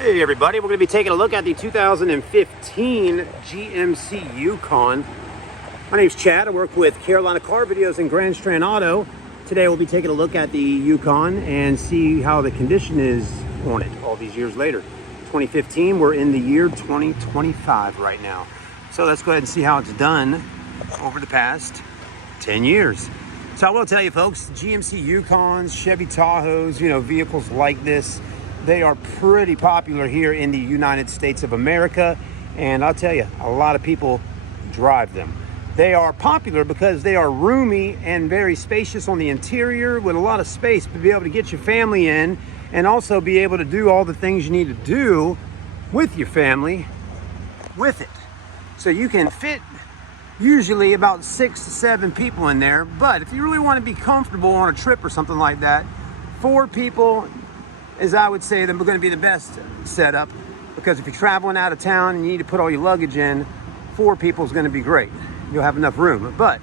Hey everybody, we're going to be taking a look at the 2015 GMC Yukon. My name's Chad. I work with Carolina Car Videos and Grand Strand Auto. Today we'll be taking a look at the Yukon and see how the condition is on it all these years later. 2015, we're in the year 2025 right now. So let's go ahead and see how it's done over the past 10 years. So I will tell you folks, GMC Yukons, Chevy Tahoes, vehicles like this, they are pretty popular here in the United States of America, and I'll tell you, a lot of people drive them. They are popular because they are roomy and very spacious on the interior with a lot of space to be able to get your family in and also be able to do all the things you need to do with your family with it. So you can fit usually about 6 to 7 people in there, but if you really want to be comfortable on a trip or something like that, 4 people is, I would say, they're going to be the best setup, because if you're traveling out of town and you need to put all your luggage in, 4 people is going to be great. You'll have enough room. But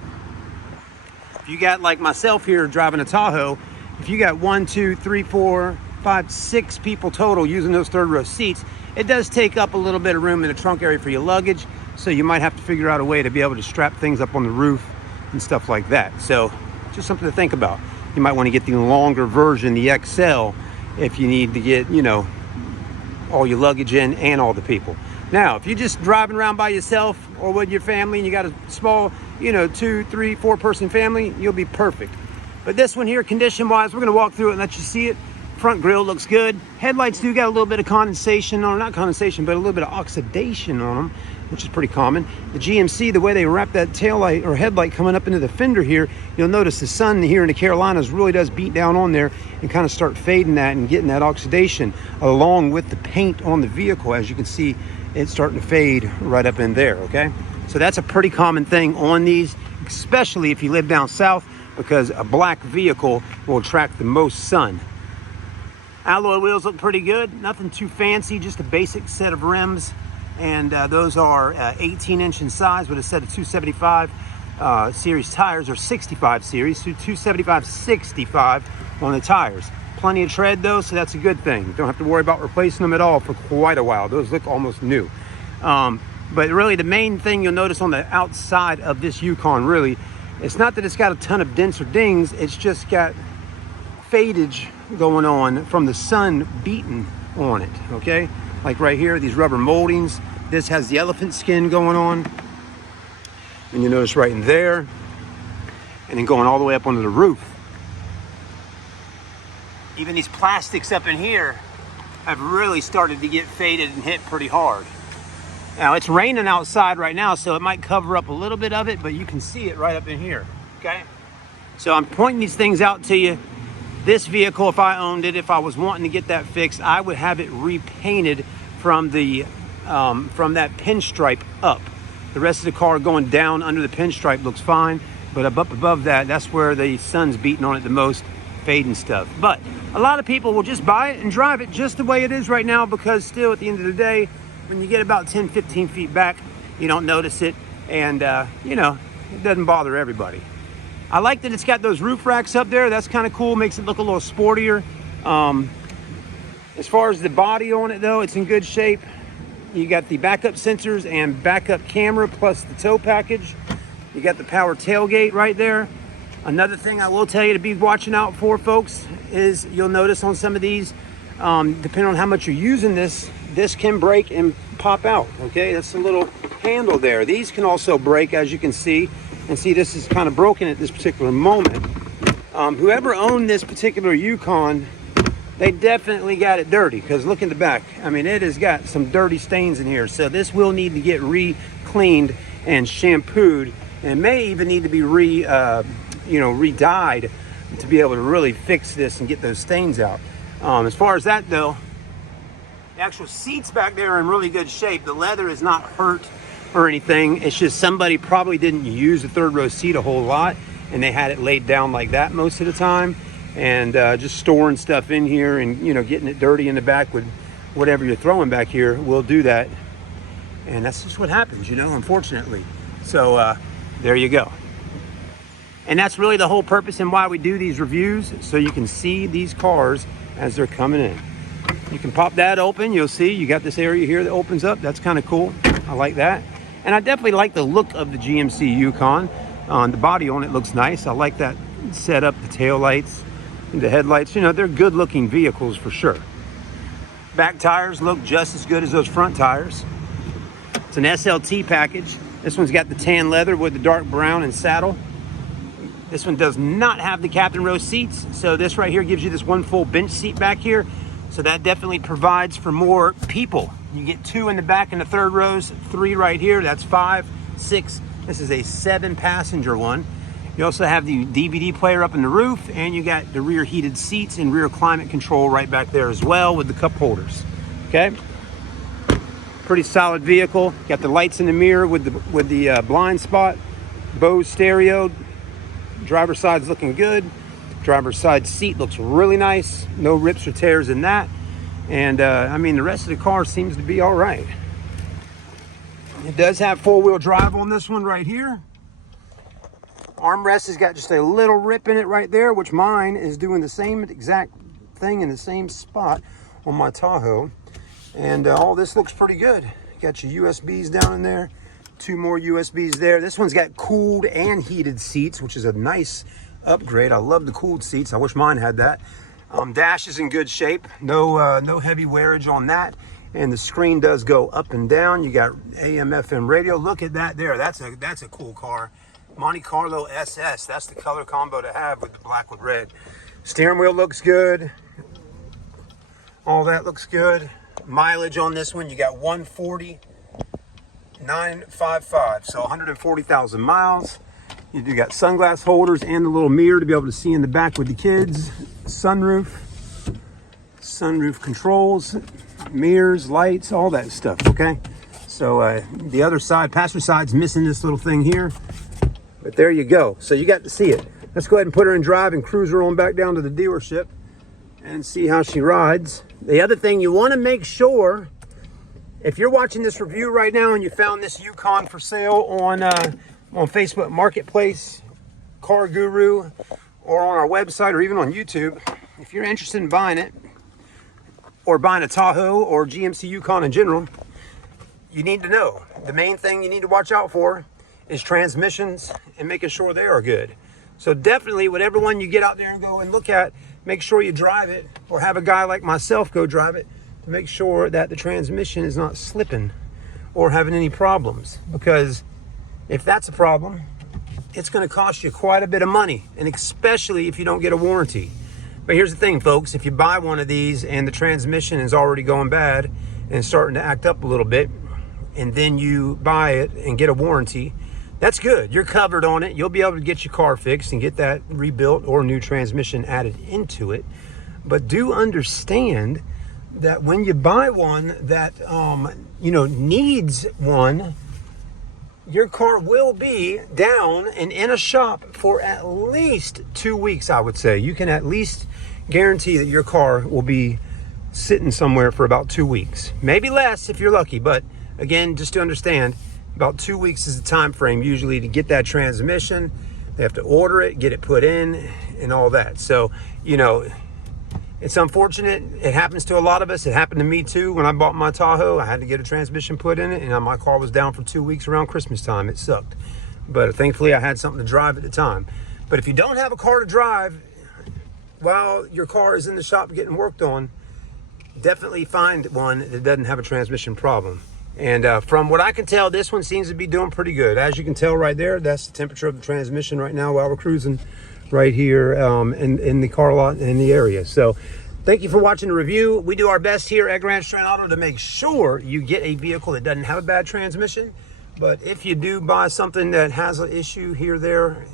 if you got, like myself here driving a Tahoe, if you got 1, 2, 3, 4, 5, 6 people total using those third row seats, it does take up a little bit of room in the trunk area for your luggage. So you might have to figure out a way to be able to strap things up on the roof and stuff like that. So just something to think about. You might want to get the longer version, the XL, if you need to get, all your luggage in and all the people. Now, if you're just driving around by yourself or with your family and you got a small, 2, 3, 4 person family, you'll be perfect. But this one here, condition wise, we're going to walk through it and let you see it. Front grille looks good. Headlights do got a little bit of condensation, or not condensation, but a little bit of oxidation on them, which is pretty common. The GMC, the way they wrap that tail light or headlight coming up into the fender here, you'll notice the sun here in the Carolinas really does beat down on there and kind of start fading that and getting that oxidation along with the paint on the vehicle. As you can see, it's starting to fade right up in there, okay? So that's a pretty common thing on these, especially if you live down south, because a black vehicle will attract the most sun. Alloy wheels look pretty good. Nothing too fancy, just a basic set of rims. And those are 18-inch in size with a set of 275 series tires, or 65 series, so 275 65 on the tires. Plenty of tread though, so that's a good thing. Don't have to worry about replacing them at all for quite a while. Those look almost new. But really the main thing you'll notice on the outside of this Yukon, really, it's not that it's got a ton of dents or dings, it's just got fadage going on from the sun beating on it, okay? Like right here, these rubber moldings. This has the elephant skin going on. And you notice right in there. And then going all the way up onto the roof. Even these plastics up in here have really started to get faded and hit pretty hard. Now it's raining outside right now, so it might cover up a little bit of it, but you can see it right up in here, okay? So I'm pointing these things out to you. This vehicle, if I owned it, if I was wanting to get that fixed, I would have it repainted from the from that pinstripe up. The rest of the car going down under the pinstripe looks fine, but up above that, that's where the sun's beating on it the most, fading stuff. But a lot of people will just buy it and drive it just the way it is right now, because still at the end of the day, when you get about 10, 15 feet back, you don't notice it, and it doesn't bother everybody. I like that it's got those roof racks up there. That's kind of cool, makes it look a little sportier. As far as the body on it though, it's in good shape. You got the backup sensors and backup camera plus the tow package. You got the power tailgate right there. Another thing I will tell you to be watching out for, folks, is you'll notice on some of these, depending on how much you're using this can break and pop out, okay? That's a little handle there. These can also break, as you can see. And see, this is kind of broken at this particular moment. Whoever owned this particular Yukon, they definitely got it dirty, because look in the back. I mean, it has got some dirty stains in here. So this will need to get re-cleaned and shampooed, and may even need to be re-dyed to be able to really fix this and get those stains out. As far as that though, the actual seats back there are in really good shape. The leather is not hurt or anything. It's just somebody probably didn't use the third row seat a whole lot, and they had it laid down like that most of the time, and just storing stuff in here and getting it dirty in the back with whatever you're throwing back here will do that. And that's just what happens, unfortunately. So there you go. And that's really the whole purpose and why we do these reviews, so you can see these cars as they're coming in. You can pop that open. You'll see you got this area here that opens up. That's kind of cool. I like that. And I definitely like the look of the GMC Yukon. The body on it looks nice. I like that setup, the tail lights and the headlights. You know, they're good looking vehicles for sure. Back tires look just as good as those front tires. It's an SLT package. This one's got the tan leather with the dark brown and saddle. This one does not have the captain row seats. So this right here gives you this one full bench seat back here. So that definitely provides for more people. You get 2 in the back in the third rows, 3 right here. That's 5, 6. This is a 7-passenger one. You also have the DVD player up in the roof, and you got the rear heated seats and rear climate control right back there as well with the cup holders. Okay, pretty solid vehicle. Got the lights in the mirror with the blind spot, Bose stereo. Driver's side's looking good. Driver's side seat looks really nice. No rips or tears in that. And I mean, the rest of the car seems to be all right. It does have 4-wheel drive on this one right here. Armrest has got just a little rip in it right there, which mine is doing the same exact thing in the same spot on my Tahoe. And all this looks pretty good. Got your USBs down in there, 2 more USBs there. This one's got cooled and heated seats, which is a nice upgrade. I love the cooled seats. I wish mine had that. Dash is in good shape. No heavy wearage on that. And the screen does go up and down. You got AM, FM radio. Look at that there. That's a cool car. Monte Carlo SS. That's the color combo to have with the black with red. Steering wheel looks good. All that looks good. Mileage on this one, you got 140,955. So 140,000 miles. You do got sunglass holders and the little mirror to be able to see in the back with the kids. Sunroof controls, mirrors, lights, all that stuff, okay? So the other side, passenger side's missing this little thing here. But there you go. So you got to see it. Let's go ahead and put her in drive and cruise her on back down to the dealership and see how she rides. The other thing you want to make sure, if you're watching this review right now and you found this Yukon for sale on Facebook Marketplace, Car Guru, or on our website, or even on YouTube, if you're interested in buying it, or buying a Tahoe or GMC Yukon in general, you need to know. The main thing you need to watch out for is transmissions and making sure they are good. So definitely, whatever one you get out there and go and look at, make sure you drive it, or have a guy like myself go drive it to make sure that the transmission is not slipping or having any problems. Because if that's a problem, it's going to cost you quite a bit of money, and especially if you don't get a warranty. But here's the thing, folks, if you buy one of these and the transmission is already going bad and starting to act up a little bit, and then you buy it and get a warranty, that's good. You're covered on it. You'll be able to get your car fixed and get that rebuilt or new transmission added into it. But do understand that when you buy one that needs one, your car will be down and in a shop for at least 2 weeks, I would say. You can at least guarantee that your car will be sitting somewhere for about 2 weeks. Maybe less if you're lucky, but again, just to understand, about 2 weeks is the time frame usually to get that transmission. They have to order it, get it put in, and all that. So, it's unfortunate. It happens to a lot of us. It happened to me too. When I bought my Tahoe, I had to get a transmission put in it, and my car was down for 2 weeks around Christmas time. It sucked. But thankfully, I had something to drive at the time. But if you don't have a car to drive while your car is in the shop getting worked on, definitely find one that doesn't have a transmission problem. And from what I can tell, this one seems to be doing pretty good. As you can tell right there, that's the temperature of the transmission right now while we're cruising right here in the car lot in the area. So thank you for watching the review. We do our best here at Grand Strand Auto to make sure you get a vehicle that doesn't have a bad transmission. But if you do buy something that has an issue here, there,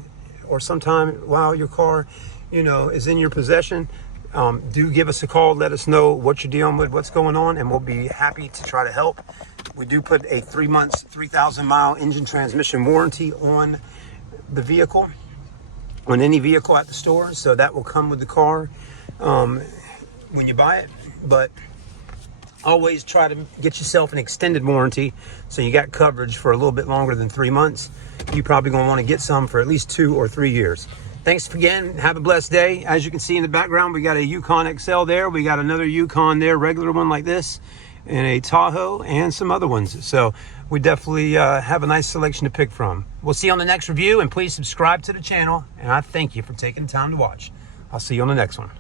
or sometime while your car, is in your possession, do give us a call. Let us know what you're dealing with, what's going on, and we'll be happy to try to help. We do put a 3 months, 3,000 mile engine transmission warranty on the vehicle, on any vehicle at the store. So that will come with the car when you buy it. But always try to get yourself an extended warranty, so you got coverage for a little bit longer than 3 months. You probably gonna want to get some for at least 2 or 3 years. Thanks again. Have a blessed day. As you can see in the background, we got a Yukon XL there. We got another Yukon there, regular one like this, and a Tahoe and some other ones. So we definitely have a nice selection to pick from. We'll see you on the next review, and please subscribe to the channel. And I thank you for taking the time to watch. I'll see you on the next one.